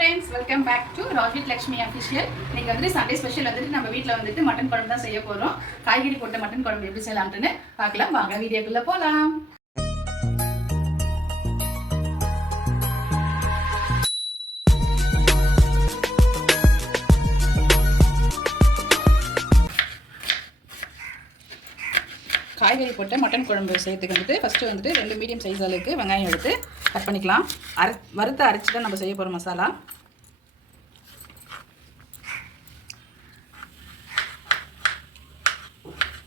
Friends welcome back to Rajith Lakshmi official இன்னைக்கு வந்துட்டு Sunday special வந்துட்டு நம்ம வீட்டில் வந்துட்டு மட்டன் குழம்பு தான் செய்ய போகிறோம் காய்கறி போட்ட மட்டன் குழம்பு எப்படி செய்யலாம்ட்டுன்னு பார்க்கலாம். வாங்க வீடியோக்குள்ளே போகலாம் காய்கறி போட்ட மட்டன் குழம்பு செய்யறதுக்கு வந்துட்டு ஃபஸ்ட்டு வந்துட்டு ரெண்டு மீடியம் சைஸ் அளவுக்கு வெங்காயம் எடுத்து கட் பண்ணிக்கலாம். அரை வறுத்து அரைச்சி தான் நம்ம செய்ய போகிறோம் மசாலா.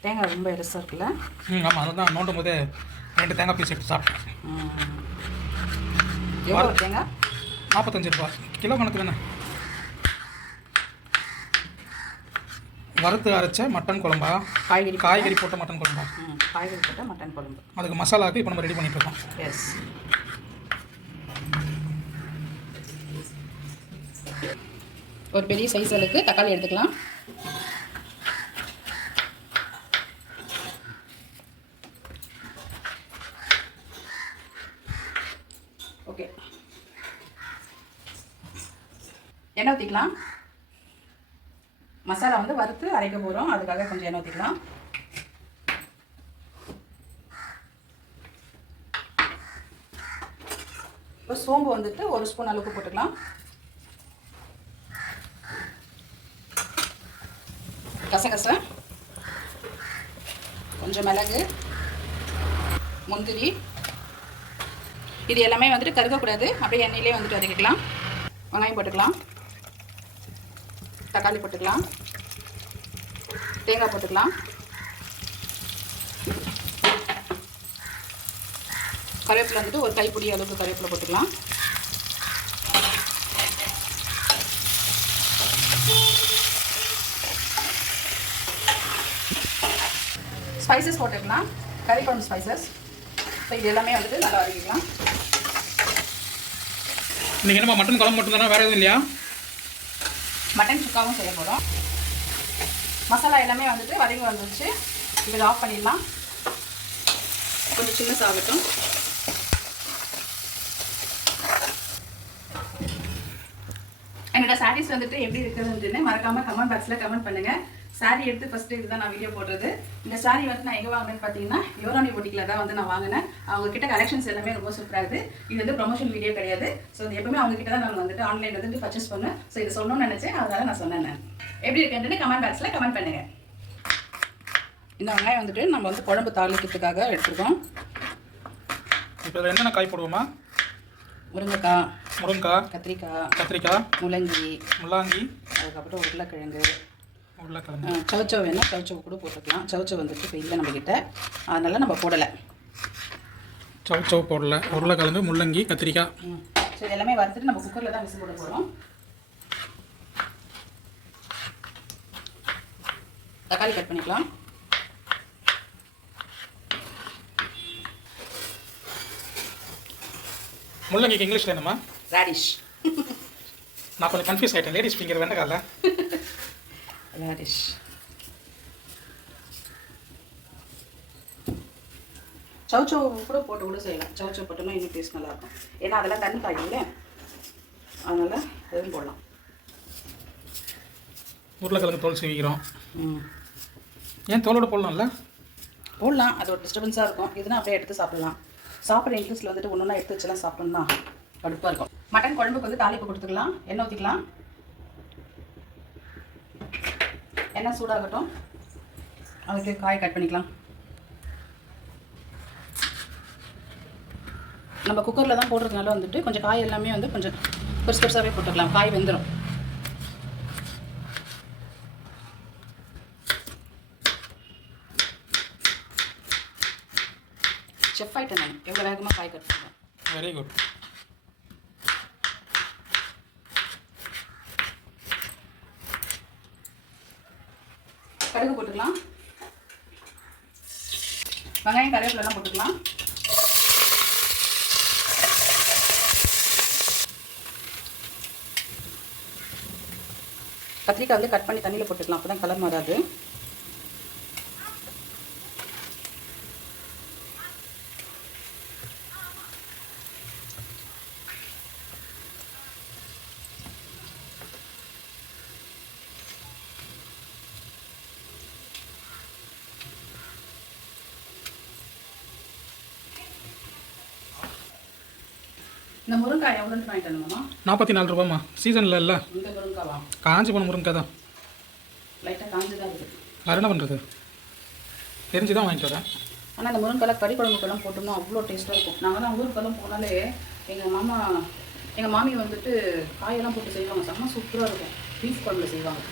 தேங்காய் ரொம்ப எரசாக இருக்குல்ல? ம் ஆமாம் அதை தான் நோண்டும் போது ரெண்டு தேங்காய் பீஸ் எடுத்து சாப்பிட்டேன். எவ்வளோ தேங்காய்? நாற்பத்தஞ்சு ரூபா கிலோ கணக்கு தானே வறுத்து அரைச்ச மட்டன் குழம்பா? காய்கறி காய்கறி போட்ட மட்டன் குழம்பா? காய்கறி போட்ட மட்டன் குழம்பு. அதுக்கு மசாலாவுக்கு இப்போ நம்ம ரெடி பண்ணிட்டு இருக்கோம் எஸ் ஒரு பெரிய சைஸ் அளவுக்கு தக்காளி எடுத்துக்கலாம். ஓகே எண்ணெய் ஊற்றிக்கலாம் மசாலா வந்து வறுத்து அரைக்க போகிறோம் அதுக்காக கொஞ்சம் எண்ணெய் ஊற்றிக்கலாம் இப்போ சோம்பு வந்துட்டு ஒரு ஸ்பூன் அளவுக்கு போட்டுக்கலாம். கசகசை. கொஞ்சம் மிளகு. முந்திரி. இது எல்லாமே வந்துட்டு கருகக்கூடாது. அப்படியே எண்ணெயிலே வந்துட்டு வதக்கிக்கலாம். வெங்காயம் போட்டுக்கலாம். தக்காளி போட்டுக்கலாம். தேங்காய் போட்டுக்கலாம். கருவேப்பிலை வந்துட்டு ஒரு கைப்பிடி அளவுக்கு கருவேப்பிலை போட்டுக்கலாம். ஸ்பைசஸ் போட்டுக்கலாம். கறி குழம்பு ஸ்பைசஸ் ஸோ இது எல்லாமே வந்துட்டு நல்லா வதக்கிக்கலாம். இன்றைக்கி என்னம்மா மட்டன் குழம்பு மட்டும் தானே வேறு எதுவும் இல்லையா? மட்டன் சுக்காவும் செய்ய போகிறோம் மசாலா எல்லாமே வந்துட்டு வதங்கி வந்துருச்சு. இப்போ இதை ஆஃப் பண்ணிடலாம். கொஞ்சம் சின்ன சாகட்டும். என்னோட சாரீஸ் வந்துட்டு எப்படி இருக்குதுன்னு மறக்காமல் கமெண்ட் பாக்ஸில் கமெண்ட் பண்ணுங்கள் சாரீ எடுத்து ஃபர்ஸ்ட் இதுதான் நான் வீடியோ போடுறது. இந்த சாரீ வந்து நான் எங்கே வாங்கினேன்னு பார்த்தீங்கன்னா யுவராணி பொட்டிக்கில் தான் வந்து நான் வாங்கினேன். அவங்க கிட்ட கலெக்ஷன்ஸ் எல்லாமே ரொம்ப சூப்பராக இருக்குது இது வந்து ப்ரொமோஷன் வீடியோ கிடையாது. ஸோ இது எப்பவுமே அவங்க கிட்ட தான் நான் வந்துட்டு ஆன்லைனில் வந்து பர்ச்சேஸ் பண்ணேன் ஸோ இது சொல்லணும்னு நினச்சேன். அதனால நான் சொன்னேன். எப்படி இருக்குன்னு கமெண்ட் பாக்ஸில் கமெண்ட் பண்ணுங்க. இந்த வெங்காயம் வந்துட்டு நம்ம வந்து குழம்பு தாளிக்கிறதுக்காக எடுத்துருக்கோம். இப்போ இதில் என்னென்ன காய் போடுவோமா? முருங்கைக்காய் முருங்கைக்காய் கத்திரிக்காய் கத்திரிக்காய் முள்ளங்கி முள்ளாங்கி அதுக்கப்புறம் உருளைக்கிழங்கு உருளைக்கிழங்கு. சவுச்சவ் வேணால் சவுச்சவ் கூட போட்டுக்கலாம். சவுச்சவ் வந்துட்டு இப்போ இல்லை நம்மக்கிட்ட அதனால நம்ம போடலை. சவு சவு போடல. உருளைக்கிழங்கு முள்ளங்கி கத்திரிக்காய். ஸோ இது எல்லாமே வறுத்துட்டு நம்ம குக்கரில் தான் விசில் போட போகிறோம் தக்காளி கட் பண்ணிக்கலாம். முள்ளங்கிக்கு இங்கிலீஷில் என்னம்மா? ரேடிஷ் நான் கொஞ்சம் கன்ஃபியூஸ் ஆகிட்டேன் லேடிஸ் ஃபிங்கர் வெண்டைக்கால ரேடிஷ் சவுச்சவ் கூட போட்டு கூட செய்யலாம். சவுச்சவ் போட்டோம்னா இன்னும் டேஸ்ட் நல்லாயிருக்கும். ஏன்னா அதெல்லாம் தண்ணி காயும்ல அதனால் எதுவும் போடலாம். உருளைக்கிழங்கு தோல் சீவிக்கிறோம். ம். ஏன் தோலோட போடலாம்ல? போடலாம். அது ஒரு டிஸ்டர்பன்ஸாக இருக்கும். இதுனா அப்படியே எடுத்து சாப்பிடலாம். சாப்பிட்ற இன்ட்ரெஸ்ட்டில் வந்துட்டு ஒன்று ஒன்றா எடுத்து வச்செல்லாம் சாப்பிட்டோம்னா கடுப்பாக இருக்கும். மட்டன் குழம்புக்கு வந்து தாளிப்பு கொடுத்துக்கலாம். எண்ணெய் ஊற்றிக்கலாம் எண்ணெய் சூடாகட்டும். அதுக்கு காய் கட் பண்ணிக்கலாம். நம்ம குக்கரில் தான் போடுறதுனால வந்துட்டு கொஞ்சம் காய் எல்லாமே வந்து கொஞ்சம் பெருசு பெருசாகவே போட்டுக்கலாம். காய் வெந்துடும் செஃப் ஆகிட்டேன் நான். எவ்வளோ வேகமாக காய் கட் பண்ணுறேன் வெரி குட் கடுகு போட்டுக்கலாம். வெங்காயம் கருவேப்பிலாம் போட்டுக்கலாம். கத்திரிக்காய் வந்து கட் பண்ணி தண்ணியில் போட்டுக்கலாம். அப்போ தான் கலர் மாறாது. இந்த முருங்காய் எவ்வளோன்னு வாங்கிட்டு வரணுமா நாற்பத்தி நாலு ரூபாம்மா. சீசனில் இல்லை. இந்த முருங்காவா? காஞ்சி போன முருங்கை தான். லைட்டாக காஞ்சு தான் இருக்குது. வேறு என்ன பண்ணுறது தெரிஞ்சு தான் வாங்கிட்டு வரேன். ஆனால் அந்த முருங்கெல்லாம் கறி குழம்புக்கெல்லாம் போட்டோம்னா அவ்வளோ டேஸ்ட்டாக இருக்கும். நாங்கள் தான் ஊருக்கெல்லாம் போனாலே எங்கள் மாமா எங்கள் மாமி வந்துட்டு காயெல்லாம் போட்டு செய்வாங்க. செம்ம சூப்பராக இருக்கும். பீஃப் குழம்புல செய்வாங்க.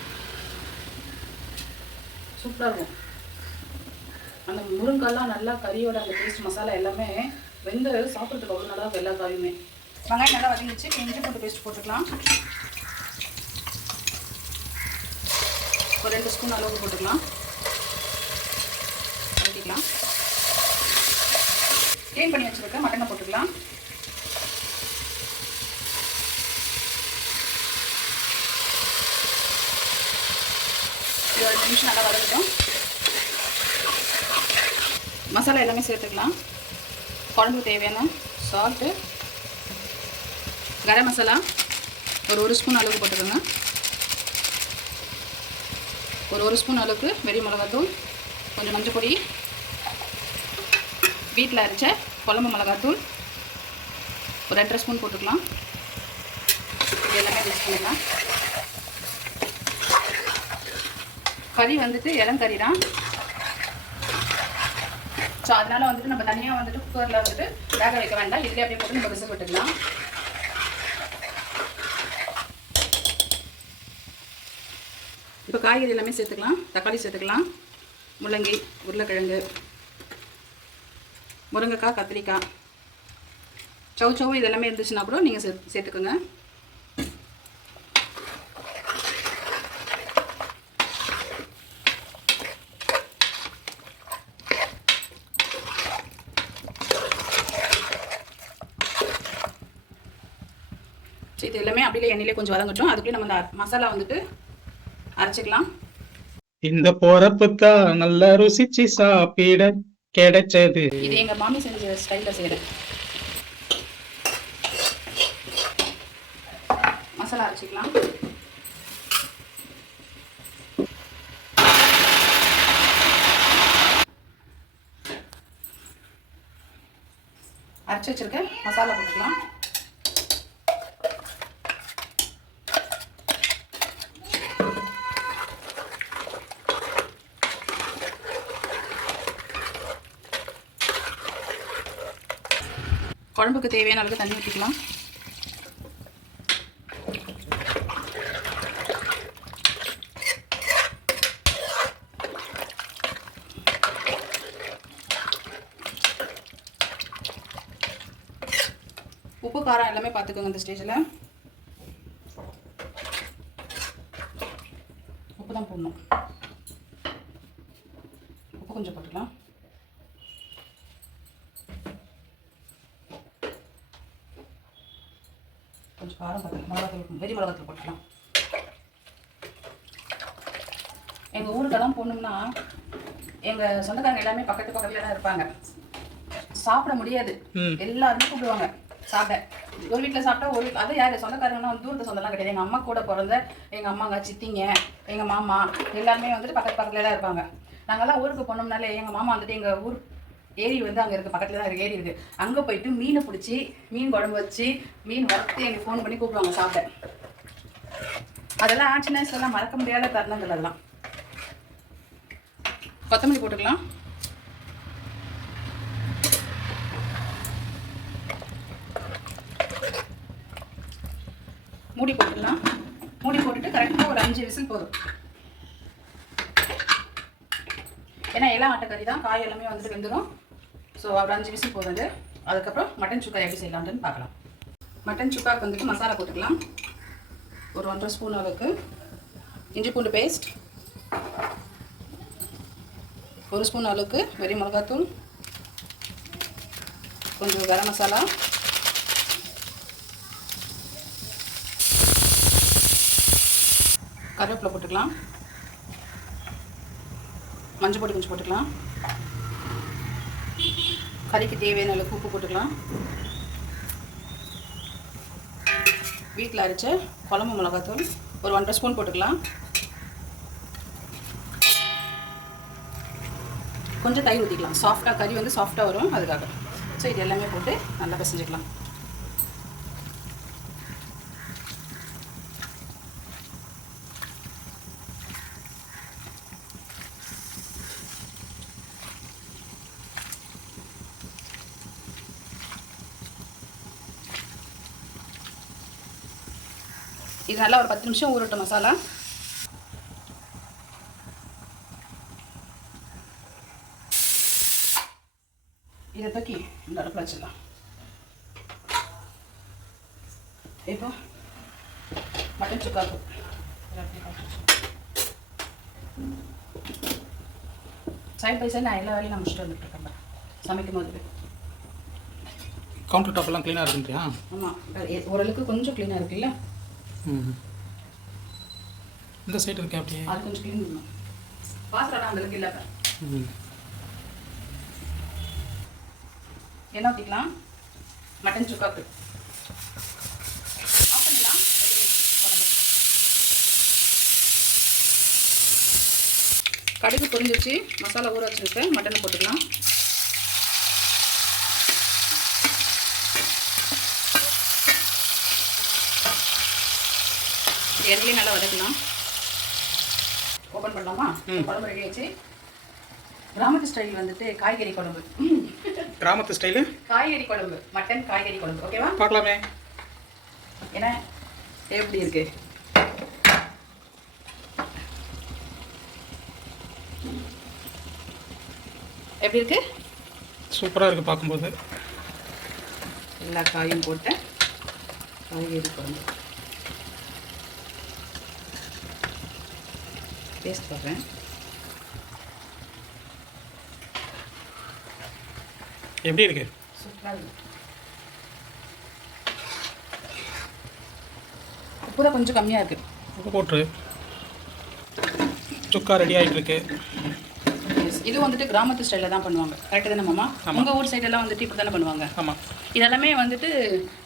சூப்பராக இருக்கும். அந்த முருங்காய்லாம் நல்லா கறியோட அந்த டேஸ்ட் மசாலா எல்லாமே வெந்து சாப்பிட்றதுக்கு அவ்வளோ நல்லா எல்லா காயுமே. வெங்காயம் நல்லா வதங்கிச்சு இஞ்சி பூண்டு பேஸ்ட் போட்டுக்கலாம். ஒரு ரெண்டு ஸ்பூன் அளவுக்கு போட்டுக்கலாம். வதக்கிக்கலாம். க்ளீன் பண்ணி வச்சுருக்க மட்டனை போட்டுக்கலாம். இது ஒரு நிமிஷம் நல்லா வதங்கிடும் மசாலா எல்லாமே சேர்த்துக்கலாம். குழம்புக்கு தேவையான சால்ட்டு கரம் மசாலா ஒரு ஒரு ஸ்பூன் அளவுக்கு போட்டுக்கோங்க. ஒரு ஒரு ஸ்பூன் அளவுக்கு வெறி மிளகாத்தூள் கொஞ்சம் மஞ்சள் பொடி வீட்டில் அரைச்ச குழம்பு மிளகாத்தூள் ஒரு ரெண்டரை ஸ்பூன் போட்டுக்கலாம். இது எல்லாமே மிக்ஸ் பண்ணிடலாம் கறி வந்துட்டு இளங்கறி தான். ஸோ அதனால் வந்துட்டு நம்ம தனியாக வந்துட்டு குக்கரில் வந்துட்டு வேக வைக்க வேண்டாம். இதுலேயே அப்படியே போட்டு நம்ம விசில் விட்டுக்கலாம். இப்போ காய்கறி எல்லாமே சேர்த்துக்கலாம். தக்காளி சேர்த்துக்கலாம். முள்ளங்கி உருளைக்கிழங்கு முருங்கைக்காய் கத்திரிக்காய். சவு சவு இதெல்லாமே இருந்துச்சுன்னா கூட நீங்கள் சே சேர்த்துக்கோங்க. சரி இது எல்லாமே அப்படியே எண்ணெயிலே கொஞ்சம் வதங்கட்டும். அதுக்குள்ளே நம்ம அந்த மசாலா வந்துட்டு அரைச்சிக்கலாம். இந்த போறப்பு தான் நல்லா ருசிச்சு சாப்பிட கிடைச்சது. இது எங்க மாமி செஞ்ச ஸ்டைலில் செய்கிறேன் மசாலா அரைச்சிக்கலாம். அரைச்சி வச்சிருக்க மசாலா போட்டுக்கலாம். குழம்புக்கு தேவையான அளவுக்கு தண்ணி ஊற்றிக்கலாம் உப்பு காரம் எல்லாமே பார்த்துக்கோங்க இந்த ஸ்டேஜில் உப்பு தான் போடணும் உப்பு கொஞ்சம் போட்டுக்கலாம் கொஞ்சம் காரம் மிளகாத்தூள் வெறி மிளகாத்தூள் போட்டுக்கலாம். எங்கள் ஊருக்கெல்லாம் போனோம்னா எங்கள் சொந்தக்காரங்க எல்லாமே பக்கத்து பக்கத்துல தான் இருப்பாங்க. சாப்பிட முடியாது. எல்லாருமே கூப்பிடுவாங்க. சாப்பிட. ஒரு வீட்டில் சாப்பிட்டா ஒரு வீட்டில் அது யார்? சொந்தக்காரங்கன்னா தூரத்து சொந்தம்லாம் கிடையாது. எங்கள் அம்மா கூட பிறந்த எங்கள் அம்மாங்க சித்திங்க எங்கள் மாமா எல்லாருமே வந்துட்டு பக்கத்து பக்கத்துல தான் இருப்பாங்க. நாங்கெல்லாம் ஊருக்கு போனோம்னாலே எங்கள் மாமா வந்துட்டு எங்கள் ஊர் ஏரி வந்து அங்கே இருக்குது பக்கத்தில் தான் இருக்குது ஏரி இருக்குது அங்கே போயிட்டு மீனை பிடிச்சி மீன் குழம்பு வச்சு மீன் வறுத்து எனக்கு ஃபோன் பண்ணி கூப்பிடுவாங்க சாப்பிட. அதெல்லாம் சின்ன வயசுலலாம் மறக்க முடியாத தருணங்கள் அதெல்லாம். கொத்தமல்லி போட்டுக்கலாம். மூடி போட்டுக்கலாம். மூடி போட்டுட்டு கரெக்டாக ஒரு அஞ்சு விசில் போதும். ஏன்னா எல்லாம் ஆட்டக்கறி தான் காய் எல்லாமே வந்துட்டு வெந்துடும் ஸோ ஒரு அஞ்சு விசில் போகுது அதுக்கப்புறம் மட்டன் சுக்கா எப்படி செய்யலாம்னு பார்க்கலாம். மட்டன் சுக்காக்கு வந்துட்டு மசாலா போட்டுக்கலாம். ஒரு ஒன்றரை ஸ்பூன் அளவுக்கு. இஞ்சி பூண்டு பேஸ்ட் ஒரு ஸ்பூன் அளவுக்கு வெறி மிளகாத்தூள். கொஞ்சம் கரம் மசாலா. கருவேப்பிலை போட்டுக்கலாம். மஞ்சள் பொடி கொஞ்சம் போட்டுக்கலாம். கறிக்கு தேவையான அளவுக்கு உப்பு போட்டுக்கலாம். வீட்டில் அரைச்ச குழம்பு மிளகாத்தூள் ஒரு ஒன்றரை ஸ்பூன் போட்டுக்கலாம். கொஞ்சம் தயிர் ஊற்றிக்கலாம் சாஃப்டாக கறி வந்து சாஃப்டாக வரும் அதுக்காக. ஸோ இது எல்லாமே போட்டு நல்லா பிசைஞ்சுக்கலாம். இது நல்லா ஒரு பத்து நிமிஷம் ஊறட்டும் மசாலா. இதை தூக்கி இந்த அடுப்பில் வச்சிடலாம். இப்போ மட்டன் சுக்காக்கு சைட் பை சைடு நான் எல்லா வேலையும் நான் முடிச்சுட்டு வந்துட்டு இருக்கேன் சமைக்கும் போது. கவுண்டர் டாப் எல்லாம் க்ளீனாக இருக்குன்றியா? ஆமாம் ஓரளவுக்கு கொஞ்சம் க்ளீனாக இருக்குல்ல? இந்த சைடு இருக்கே அப்படியே? அது கொஞ்சம் க்ளீன் பண்ணணும். பாத்திரம் அந்த அளவுக்கு இல்லை ம் எண்ணெய் ஊற்றிக்கலாம் மட்டன் சுக்காக்கு ஆஃப் பண்ணிடலாம் குழம்பு. கடுகு பொரிஞ்சிச்சு மசாலா ஊற வச்சுருக்கேன். மட்டனை போட்டுக்கலாம். இது எண்ணெயிலே நல்லா வதக்கலாம் ஓப்பன் பண்ணலாமா. குழம்பு ரெடி ஆச்சு கிராமத்து ஸ்டைல் வந்துட்டு காய்கறி குழம்பு. கிராமத்து ஸ்டைலு காய்கறி குழம்பு. மட்டன் காய்கறி குழம்பு. ஓகேவா பார்க்கலாமே. ஏன்னா எப்படி இருக்கு? எப்படி இருக்கு? சூப்பராக இருக்குது பார்க்கும்போது. எல்லா காயும் போட்டு காய்கறி குழம்பு. டேஸ்ட் பார்க்குறேன் எப்படி இருக்கு? உப்பு தான் கொஞ்சம் கம்மியாக இருக்குது உப்பு போட்டுரு. சுக்கா ரெடி ஆகிட்டு இருக்கு இது வந்துட்டு கிராமத்து ஸ்டைலில் தான் பண்ணுவாங்க. கரெக்டு தானே மாமா. உங்கள் ஊர் சைடெல்லாம் வந்துட்டு இப்படி தானே பண்ணுவாங்க? ஆமாம் இதெல்லாமே வந்துட்டு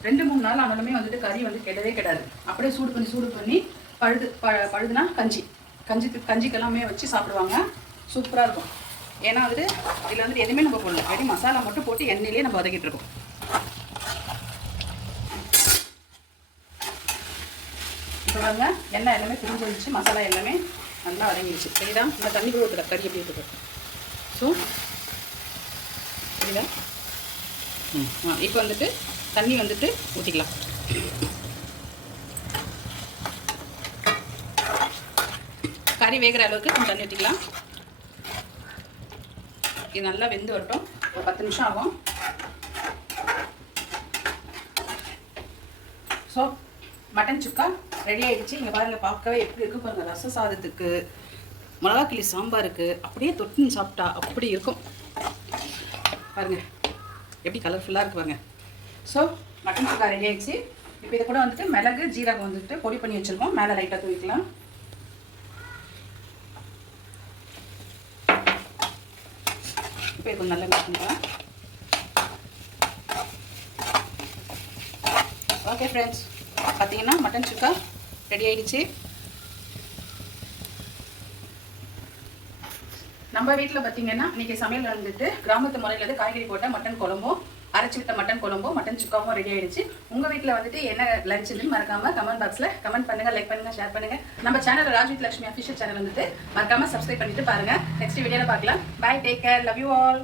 ரெண்டு மூணு நாள் ஆனாலுமே வந்துட்டு கறி வந்து கெடவே கெடாது. அப்படியே சூடு பண்ணி சூடு பண்ணி பழுது ப பழுதுனா கஞ்சி. கஞ்சி கஞ்சிக்கெல்லாமே வச்சு சாப்பிடுவாங்க. சூப்பராக இருக்கும். ஏன்னா வந்துட்டு இதில் வந்துட்டு எதுவுமே நம்ம போடல. வெறும் மசாலா மட்டும் போட்டு எண்ணெயிலே நம்ம வதக்கிட்டு இருக்கோம். பாருங்க எண்ணெய் எல்லாமே பிரிஞ்சு வந்துச்சு. மசாலா எல்லாமே நல்லா வதங்கிடுச்சு. சரிதா? இந்த தண்ணி கூட ஊற்றுல கறி எப்படி இருக்குது ஸோ சரிதா? இப்போ வந்துட்டு தண்ணி வந்துட்டு ஊற்றிக்கலாம் கறி வேகிற அளவுக்கு நம்ம தண்ணி ஊற்றிக்கலாம் இது நல்லா வெந்து வரட்டும். ஒரு பத்து நிமிஷம் ஆகும். ஸோ மட்டன் சுக்கா ரெடி ஆகிடுச்சு இங்கே பாருங்கள் பார்க்கவே எப்படி இருக்கு பாருங்கள் ரச சாதத்துக்கு மிளகா கிளி சாம்பாருக்கு அப்படியே தொட்டுன்னு சாப்பிட்டா அப்படி இருக்கும். பாருங்க எப்படி கலர்ஃபுல்லாக இருக்கு பாருங்க. ஸோ மட்டன் சுக்கா ரெடி ஆகிடுச்சு இப்போ இதை கூட வந்துட்டு மிளகு ஜீரகம் வந்துட்டு பொடி பண்ணி வச்சுருக்கோம். மேலே லைட்டாக தூவிக்கலாம். இப்போ இது நல்லா மிக்ஸ் பண்ணிக்கலாம். ஓகே ஃப்ரெண்ட்ஸ் பார்த்தீங்கன்னா மட்டன் சுக்கா ரெடி ஆகிடுச்சு நம்ம வீட்டில் பார்த்தீங்கன்னா இன்னைக்கு சமையல் வந்துட்டு கிராமத்து முறையில் காய்கறி போட்ட மட்டன் குழம்பும் அரைச்சி மட்டன் குழம்பும் மட்டன் சுக்காவும் ரெடி ஆயிடுச்சு. உங்க வீட்டில் வந்துட்டு என்ன லஞ்சுன்னு மறக்காம கமெண்ட் பாக்ஸ்ல கமெண்ட் பண்ணுங்க லைக் பண்ணுங்க ஷேர் பண்ணுங்க. நம்ம channel Rajwith Lakshmi official channel வந்துட்டு மறக்காம சப்ஸ்கிரைப் பண்ணிட்டு பாருங்க. நெக்ஸ்ட் வீடியோல பார்க்கலாம். Bye take care love you all